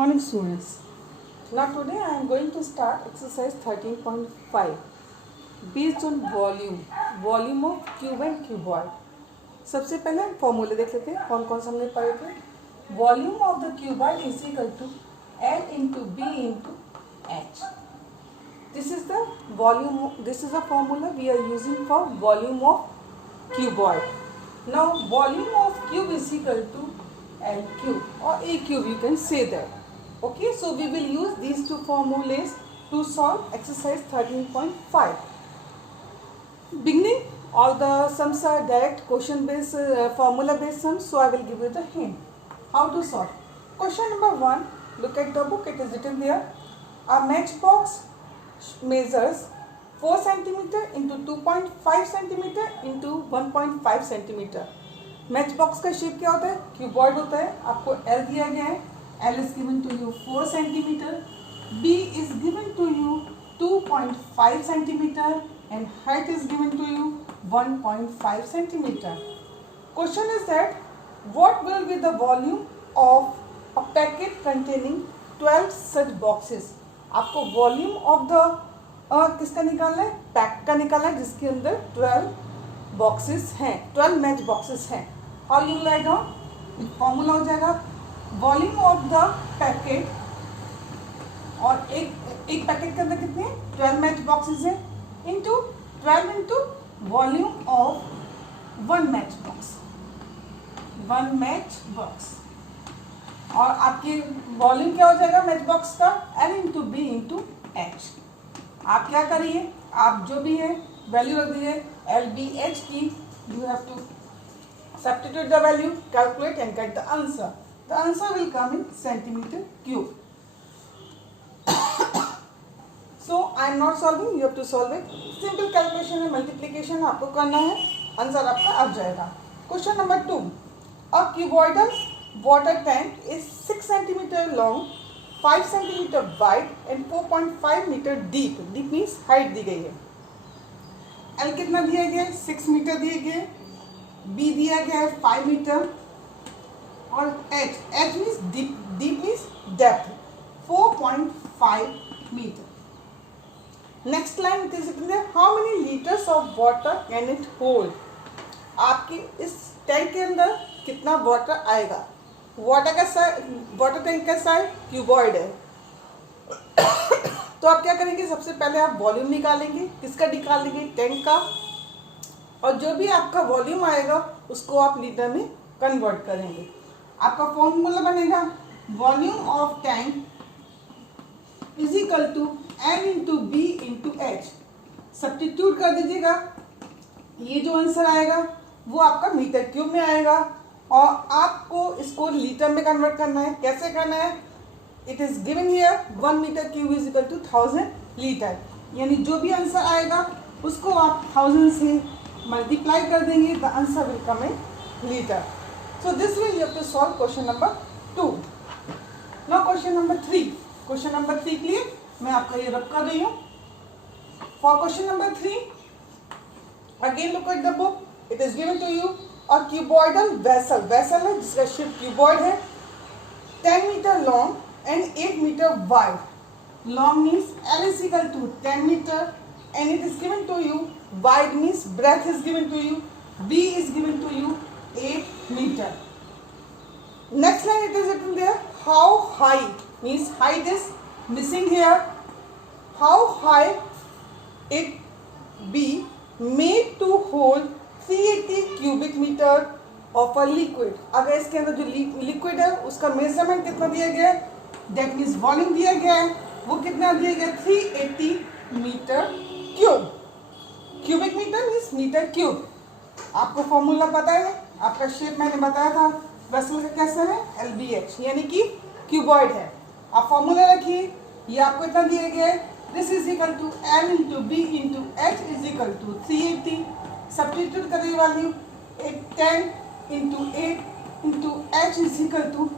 Morning students. Now today I am going to start exercise 13.5 based on volume of cube and cuboid. सबसे पहले हम फॉर्मूले देख लेते हैं कौन कौन से हमने पढ़े थे. Volume of the cuboid is equal to L into B into H. This is the volume. This is the formula we are using for volume of cuboid. Now volume of cube is equal to L cube or A cube, you can say that. Okay, so we will use these two formulas to solve exercise 13.5. Beginning, all the sums are direct question based, formula based sums, so I will give you the hint how to solve. Question number 1, look at the book, it is written there. A matchbox measures 4 cm into 2.5 cm into 1.5 cm. Match box का shape क्या होता है? Cuboid होता है. आपको L दिया गया है. L is given to you 4 cm. B is given to you 2.5 cm and height is given to you 1.5 cm. Question is that what will be the volume of a packet containing 12 such boxes? आपको volume of the किसका निकालना है? Pack का निकालना है जिसके अंदर 12 boxes हैं, 12 मैच बॉक्सेस हैं. How you write down? Formula हो जाएगा वॉल्यूम ऑफ द पैकेट, और एक पैकेट के अंदर कितने 12 मैच बॉक्सेस हैं, into 12 into volume of one match box. और आपकी वॉल्यूम क्या हो जाएगा मैच बॉक्स का? L into B into H. आप क्या करिए, आप जो भी है वैल्यू रख दीजिए LBH की. You have to substitute the value, calculate and get the answer. The answer will come in centimeter cube. So I am not solving, you have to solve it. Simple calculation and multiplication आपको करना है, answer आपका आ जाएगा. Question number 2. A cuboidal water tank is 6 cm long, 5 cm wide and 4.5 meter deep. Deep means height दी गई है. L कितना दिया गया है? 6 मीटर दिए गए. B दिया गया है 5 मीटर और H means deep means depth 4.5 metre. Next line it is how many litres of water can it hold? आपकी इस टैंक के अंदर कितना वाटर आएगा? वाटर टैंक का साइज क्यूबॉइड है. तो आप क्या करेंगे, सबसे पहले आप वॉल्यूम निकालेंगे. किसका निकालेंगे? टैंक का. और जो भी आपका वॉल्यूम आएगा उसको आप लीटर में कन्वर्ट करेंगे. आपका फॉर्मूला बनेगा volume of tank is equal to L into B into H. Substitute कर दीजिएगा. ये जो आंसर आएगा वो आपका मीटर क्यूब में आएगा और आपको इसको लीटर में कन्वर्ट करना है. कैसे करना है? It is given here 1 metre cube is equal to 1000 litre. यानी जो भी आंसर आएगा उसको आप 1000 से मल्टीप्लाई कर देंगे. The answer will come in litre. So this way you have to solve question number 2. Now question number 3. Question number 3 के लिए मैं आपका ये रब कर रही हूँ. For question number 3 again look at the book. It is given to you a cuboidal vessel है जिसका शेप क्यूबॉइड है, 10 metre long and 8 meter wide. Long means L is equal to 10 meter and it is given to you. Wide means breadth is given to you. B is given to you 8 meter. Next line it is written there. How high means height is missing here. How high it be made to hold 380 cubic meter of a liquid. अगर इसके अंदर जो liquid है उसका measurement कितना दिया गया है, दैट मीन्स वॉल्यूम दिया गया है, वो कितना दिया गया? 380 metre cube. Cubic metre means metre cube. आपको फॉर्मूला पता है, आपका शेप मैंने बताया था वेसल का कैसा है, LBH यानी कि क्यूबॉइड है. आप फॉर्मूला रखिए. ये आपको इतना दिया गया है. This is equal to L into B into H is equal to 380. Substitute करिए value 10 into 8 into H is equal to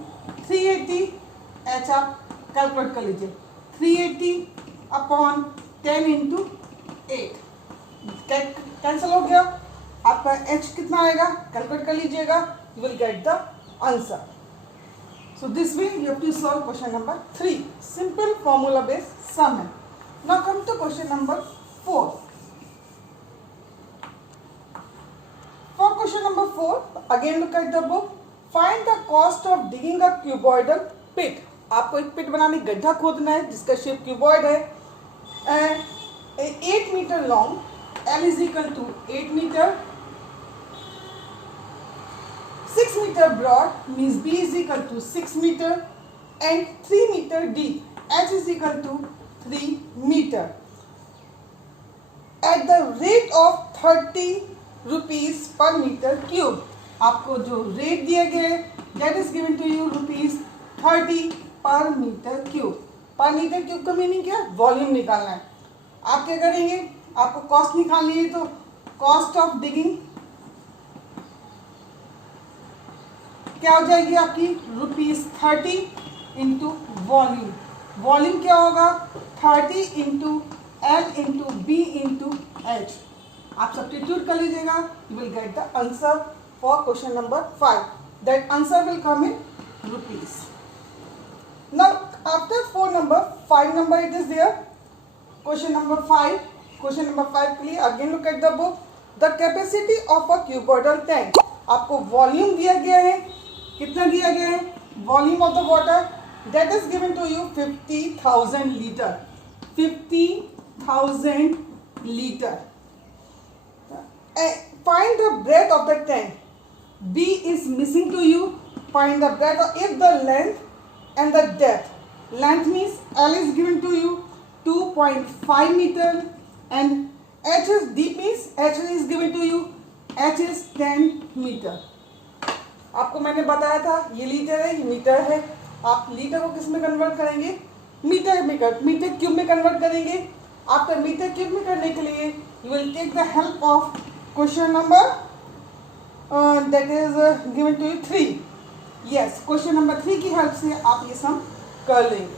380. H आप कैलकुलेट कर लीजिए. 380 अपॉन 10 इंटू 8 कैंसिल हो गया. आपका एच कितना आएगा कैलकुलेट कर लीजिएगा. You will get the answer. So this way you have to solve question number 3. Simple formula based sum है. Now come to question number 4. For question number 4, again look at the book. Find the cost of digging a cuboidal pit. आपको एक पिट बनाने गड्ढा खोदना है जिसका shape cuboid है and 8 metre long, L is equal to 8 meter, 6 meter broad means B is equal to 6 meter and 3 meter deep, H is equal to 3 meter at the rate of 30 rupees per meter cube. आपको जो rate दिया गया है that is given to you rupees 30 पर metre cube. पर metre cube का meaning क्या? Volume निकालना है. आप क्या करेंगे? आपको कॉस्ट निकालनी है तो कॉस्ट ऑफ डिगिंग क्या हो जाएगी आपकी? ₹30 इंटू वॉल्यूम. वॉल्यूम क्या होगा? 30 into L into B into H. आप सब्स्टिट्यूट कर लीजिएगा. You will get the answer for question number 5. That answer will come in rupees. Now after 4 number, 5 number it is there. Question number 5. Question number 5 के लिए again look at the book. The capacity of a cuboidal tank. आपको volume दिया गया है. कितना दिया गया है? Volume of the water that is given to you 50,000 liter. 50,000 liter. Find the breadth of the tank. B is missing to you. Find the breadth if the length and the depth. Length means L is given to you 2.5 meter and H is deep means H is given to you, H is 10 meter. आपको मैंने बताया था ये litre है, ये metre है. आप litre को किस में कन्वर्ट करेंगे? मीटर क्यूब में कन्वर्ट करेंगे. आफ्टर मीटर क्यूब में करने के लिए you will take the help of question number that is given to you 3. Yes, question number 3 की हेल्प से आप ये सम कर लेंगे.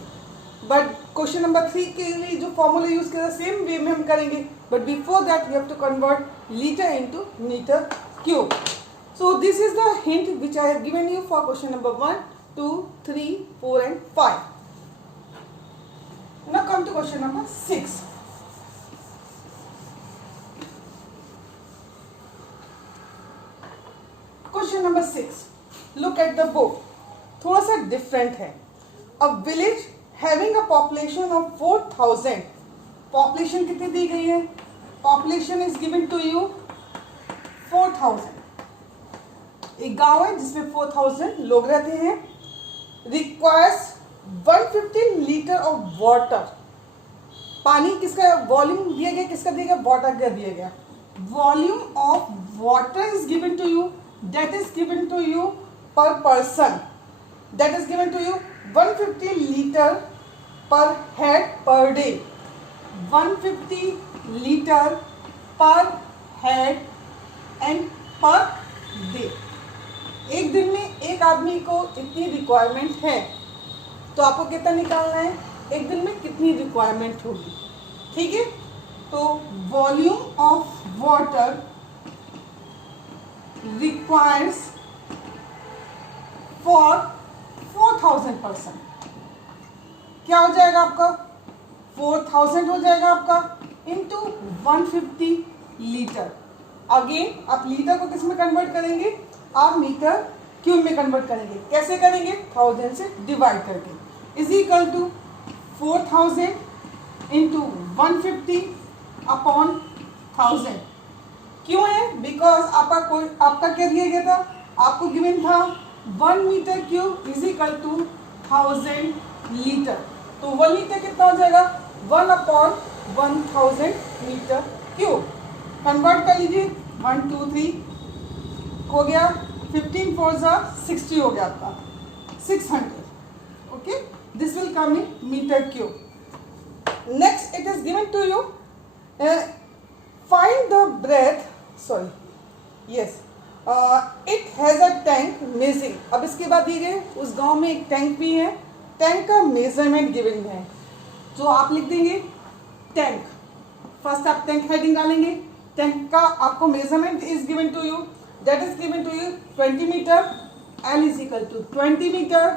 बट क्वेश्चन नंबर 3 के लिए जो फॉर्मूला यूज किया सेम वे में हम करेंगे. But before that you have to convert litre into metre cube. So this is the hint which I have given you for question number 1, 2, 3, 4 and 5. Now come to question number 6. Question number 6. Look at the book. थोड़ा सा different है. A village having a population of 4,000. Population कितनी दी गई है? Population is given to you 4,000. एक गांव है जिसमें 4,000 लोग रहते हैं. Requires 150 litre of water. पानी किसका वॉल्यूम दिया गया? किसका दिया गया? वाटर का दिया गया. Volume of water is given to you. That is given to you per person. That is given to you 150 liter per head per day. 150 liter per head and per day. एक दिन में एक आदमी को इतनी रिक्वायरमेंट है तो आपको कितना निकालना है? एक दिन में कितनी रिक्वायरमेंट होगी. ठीक है, तो volume of water requires for 4,000 person. क्या हो जाएगा आपका? 4,000 हो जाएगा आपका इंटू 150 लीटर. अगेन आप लीटर को किस में कन्वर्ट करेंगे? आप मीटर क्यूब में कन्वर्ट करेंगे. कैसे करेंगे? 1000 से डिवाइड करके. Is equal to 4,000 into 150 upon 1000. क्यों है? बिकॉज आपका क्या दिया गया था? आपको गिवन था 1 metre cube is equal to 1000 litre. तो 1 लीटर कितना हो जाएगा? 1 अपॉन 1000 मीटर क्यूब. कन्वर्ट कर लीजिए. 1, 2, 3 हो गया. 15 4 60 हो गया आपका. 600. Okay, this will come in metre cube. Next it is given to you find the breadth. Sorry, yes, it has a tank measuring. अब इसके बाद दिए गए उस गांव में एक टैंक भी है. टैंक का मेजरमेंट गिवन है तो आप लिख देंगे टैंक. फर्स्ट आप टैंक हेडिंग डालेंगे. टैंक का आपको measurement is given to you. That is given to you 20 metre. L is equal to 20 metre.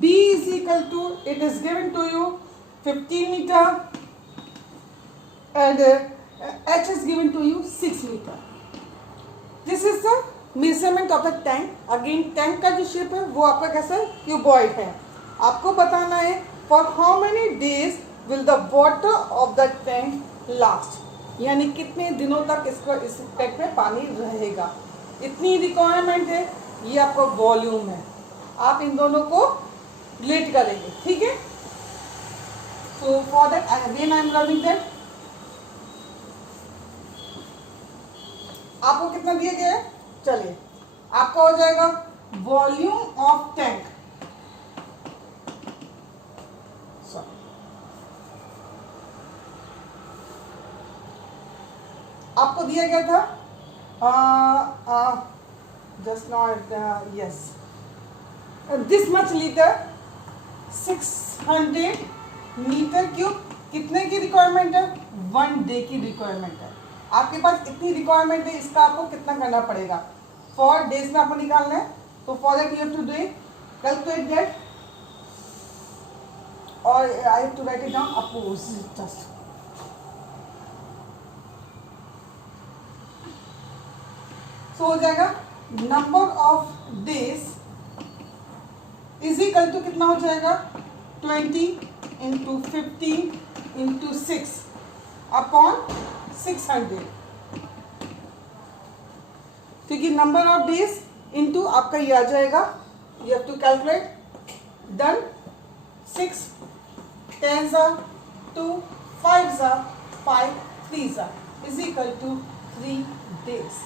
B is equal to, it is given to you 15 meter and H is given to you 6 meter. This is the measurement of the tank. Again tank का जो shape है वो आपका कैसा है, cuboid है. आपको बताना है for how many days will the water of the tank last, यानी कितने दिनों तक इसका इस टैंक में पानी रहेगा. इतनी रिक्वायरमेंट है. ये आपका वॉल्यूम है. आप इन दोनों को रिलेट करेंगे. ठीक है. So for that again I am running that. आपको कितना दिया गया है, चलिए आपका हो जाएगा वॉल्यूम ऑफ टैंक. आपको दिया गया था just not yes this much litre 600 metre cube. कितने की रिक्वायरमेंट है, 1 डे की रिक्वायरमेंट है. आपके पास इतनी रिक्वायरमेंट है. इसका आपको कितना करना पड़ेगा, 4 डेज में आपको निकालना है. तो for that you have to do calculate that और I have to write it down अपोज जस्ट. तो हो जाएगा number of days is equal to कितना हो जाएगा 20 इंटू 15 इंटू 6 अपॉन 600, क्योंकि नंबर ऑफ डेज इंटू आपका ये आ जाएगा. You have to calculate. Done. 6 10 2 5 5 3 is equal to 3 days.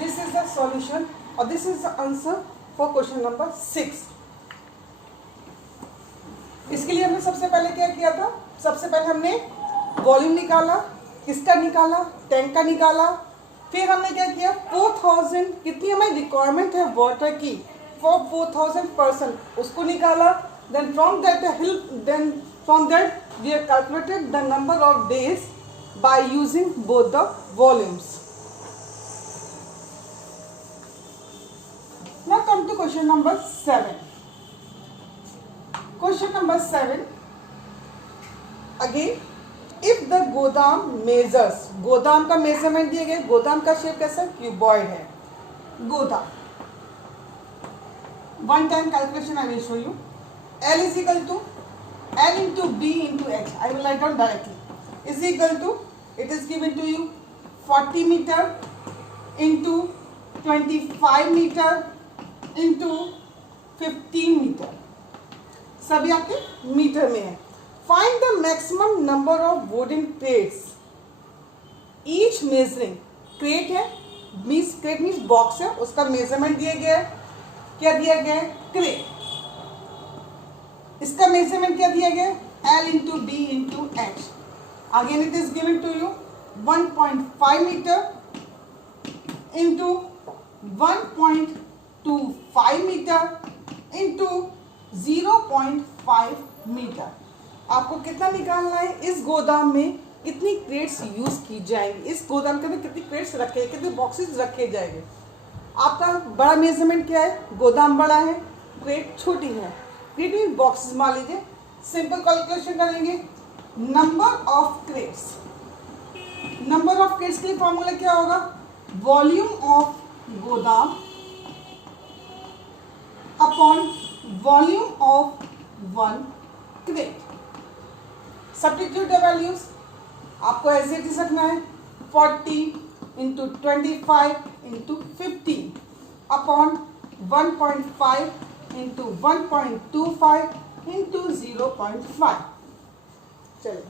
This is the solution or this is the answer for question number 6. इसके लिए हमने सबसे पहले क्या किया था, सबसे पहले हमने वॉल्यूम निकाला. किसका निकाला, टैंक का निकाला. फिर हमने क्या किया, 4000 कितनी हमारी रिक्वायरमेंट है वाटर की फॉर 4000 पर्सन, उसको निकाला. Then from that we have calculated the number of days by using both the volumes. Now come to question number 7. Question number 7. Again, if the गोदाम measures, गोदाम का मेजरमेंट दिए गए. गोदाम का शेप कैसा, क्यूबॉइड है. गोदाम. One time calculation I will show you. L is equal to L into B into H. I will write down directly. Is equal to, it is given to you 40 meter into 25 meter into 15 metre. सभी आपके metre में है. Find the maximum number of wooden crates each measuring. Crate है means, crate means box है, उसका measurement दिया गया है. क्या दिया गया है, क्रेट. इसका मेजरमेंट क्या दिया गया है, L into B into H. Again it is given to you 1.5 metre into 1.25 metre into 0.5 metre. आपको कितना निकालना है, इस गोदाम में कितनी क्रेट्स यूज की जाएंगी, इस गोदाम के अंदर कितनी क्रेट्स रखे, कितने बॉक्सेस रखे जाएंगे. आपका बड़ा मेजरमेंट क्या है, गोदाम बड़ा है, क्रेट छोटी है. क्रेट में बॉक्सेस मान लीजिए. सिंपल कैलकुलेशन करेंगे. Number of crates, number of crates के लिए फॉर्मूला क्या होगा, वॉल्यूम ऑफ गोदाम upon volume of one crate. Substitute the values. आपको ऐसे ही रखना है 40 into 25 into 15 upon 1.5 into 1.25 into 0.5. चलिए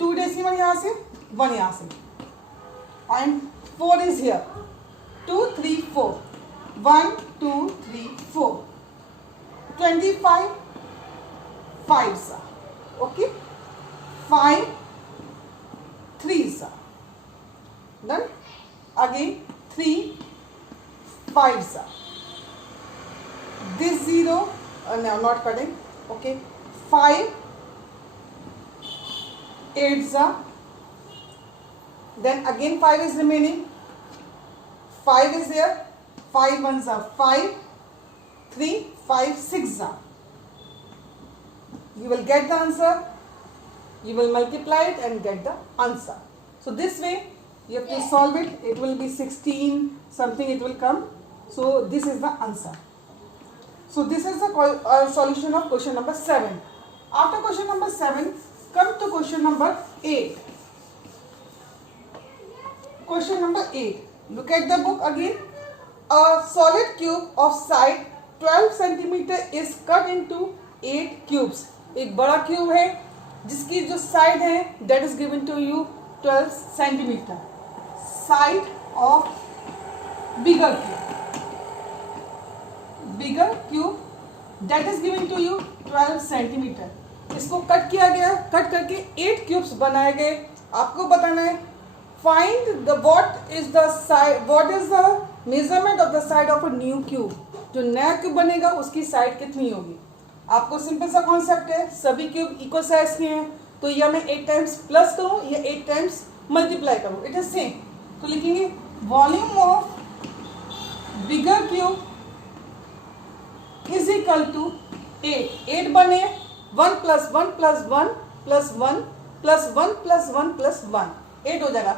2 डेसिमल यहाँ से, 1 यहाँ से, एंड 4 इज हियर. 2 3 4 1 2 3 4 25 5 सा. ओके 5 3 सा. Done. Again 3 5 सा. This 0 no, not cutting. Okay 5 8 सा. Then again 5 is remaining. 5 is here. 5 1s are 5. 3 5 6 are. you will get the answer, you will multiply it and get the answer. So this way you have to solve it. It will be 16 something it will come. So this is the answer. So this is the solution of question number 7. After question number 7, come to question number 8. Question number 8. Look at the book again. A solid cube of side 12 centimeter is cut into 8 cubes. एक बड़ा cube है जिसकी जो side है that is given to you 12 centimeter. Side of bigger cube that is given to you 12 centimeter. इसको cut किया गया, cut करके 8 क्यूब्स बनाए गए. आपको बताना है find the what is the measurement of the side of a new cube. जो नया क्यूब बनेगा उसकी साइड कितनी होगी. आपको सिंपल सा कॉन्सेप्ट है, सभी क्यूब इक्वल साइज के हैं तो या मैं 8 टाइम्स प्लस करूँ या 8 टाइम्स मल्टीप्लाई करूँ, इट इज सेम. तो लिखेंगे volume of bigger cube is equal to 8 बने 1 + 1 + 1 + 1 + 1 + 1 + 1 8 हो जाएगा.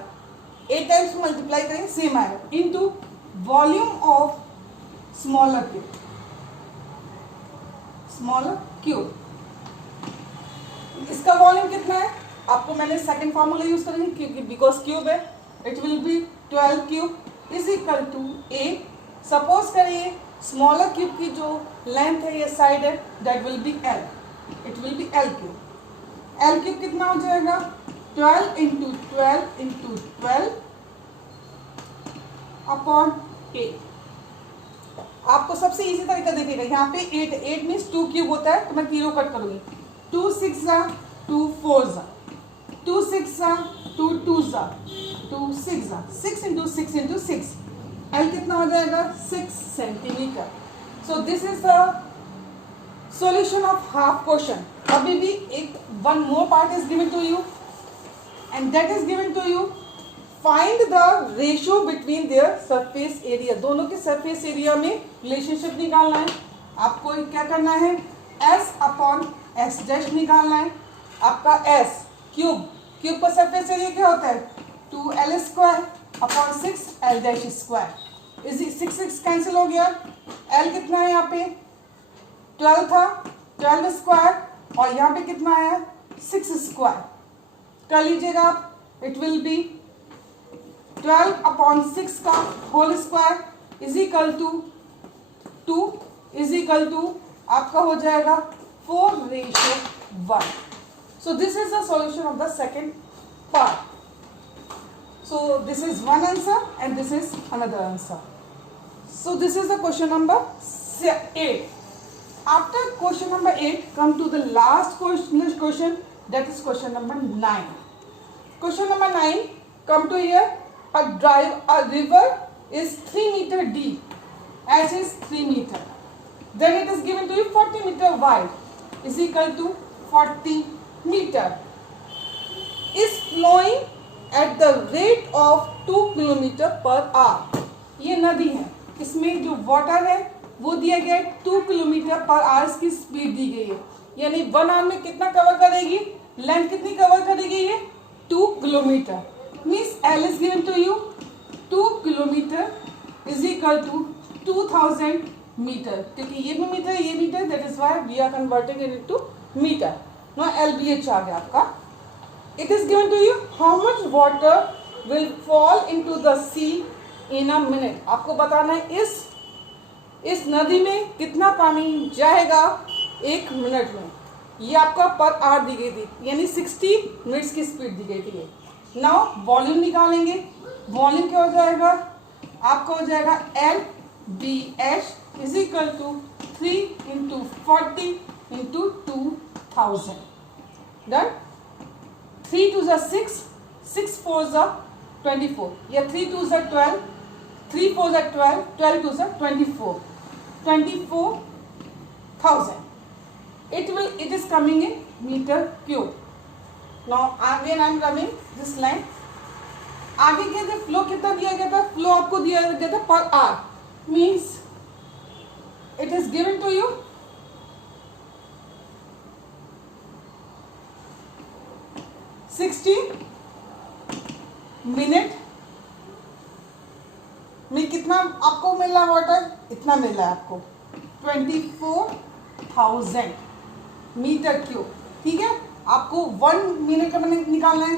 8 टाइम्स मल्टीप्लाई करें सेम आएगा into volume of smaller cube. इसका वॉल्यूम कितना है आपको मैंने सेकंड फार्मूला यूज करेंगे क्योंकि बिकॉज क्यूब है. It will be 12 cube is equal to 8. Suppose करिए स्मॉलर क्यूब की जो लेंथ है या साइड है that will be L. It will be L cube. L cube कितना हो जाएगा 12 × 12 × 12 अपॉन 8. आपको सबसे इजी तरीका देखिएगा, यहाँ पे 8 मीन्स 2 क्यूब होता है तो मैं 0 कट करूँगी. 2 6 2 4 2 6 2 2 2 6 6 × 6 × 6. L कितना हो जाएगा 6 centimetre. So this is the solution of half question. अभी भी एक one more part is given to you and that is given to you. Find the ratio between their surface area. दोनों के surface area में relationship निकालना है. आपको क्या करना है S/S' निकालना है. आपका S क्यूब का surface area क्या होता है 2L² अपॉन 6L'². इसी 6 कैंसिल हो गया. L कितना है यहाँ पे 12 था 12² और यहाँ पे कितना आया 6² कर लीजिएगा आप. इट विल बी 12/6 का whole square is equal to 2 is equal to आपका हो जाएगा 4:1. So this is the solution of the second part. So this is one answer and this is another answer. So this is the question number 8. After question number 8 come to the last question. That is question number 9. Question number 9, come to here. A river is 3 meter deep, as is 3 meter. Then it is given to you 40 meter wide is equal to 40 meter. Is flowing at the rate of 2 kilometer per hour. ये नदी है, इसमें जो water है वो दिया गया है 2 किलोमीटर पर आवर की स्पीड दी गई है. यानी 1 आवर में कितना कवर करेगी, लेंथ कितनी कवर करेगी ये 2 kilometre. Means L is given to you 2 kilometre is equal to 2000 metre. क्योंकि ये भी मीटर ये metre that is why we are converting it into metre. Now LBH आ गया आपका. It is given to you how much water will fall into the sea in a minute. आपको बताना है इस नदी में कितना पानी जाएगा 1 मिनट में. ये आपका पर आवर दी गई थी यानी 60 मिनट्स की स्पीड दी गई थी. नाउ वॉल्यूम निकालेंगे. वॉल्यूम क्या हो जाएगा आपका हो जाएगा LBH is equal to 3 × 40 × 2000. Done. 3 2 6 6 4 24 या 3 2 12 3 4 12 12 2 24 24,000. It is coming in meter cube. Now again I am coming this line. आगे के लिए फ्लो कितना दिया गया था, फ्लो आपको दिया गया था पर hour. Means it is given to you 60 minute में कितना आपको मिल रहा है वाटर, इतना मिल रहा है आपको 24,000 मीटर क्यूब। ठीक है, आपको 1 मिनट का मैंने निकालना है।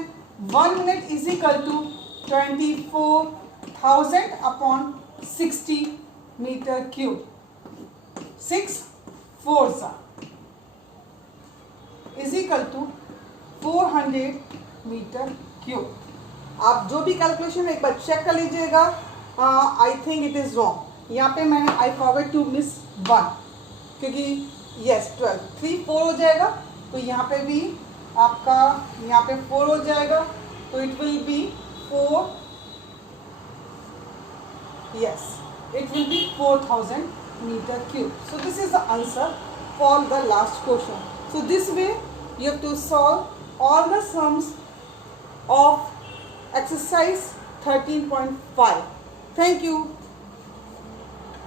1 minute is equal to 24,000 upon 60 metre cube. 6 4 is equal to 400 metre cube. आप जो भी कैलकुलेशन एक बार चेक कर लीजिएगा। I think it is wrong. यहाँ पे मैंने आई फॉरगेट टू मिस 1, क्योंकि यस 12 3 4 हो जाएगा, तो यहाँ पे भी आपका यहाँ पे 4 हो जाएगा, तो it will B 4, yes, it will be 4,000 meter cube. So this is the answer for the last question. So this way you have to solve all the sums of exercise 13.5. Thank you.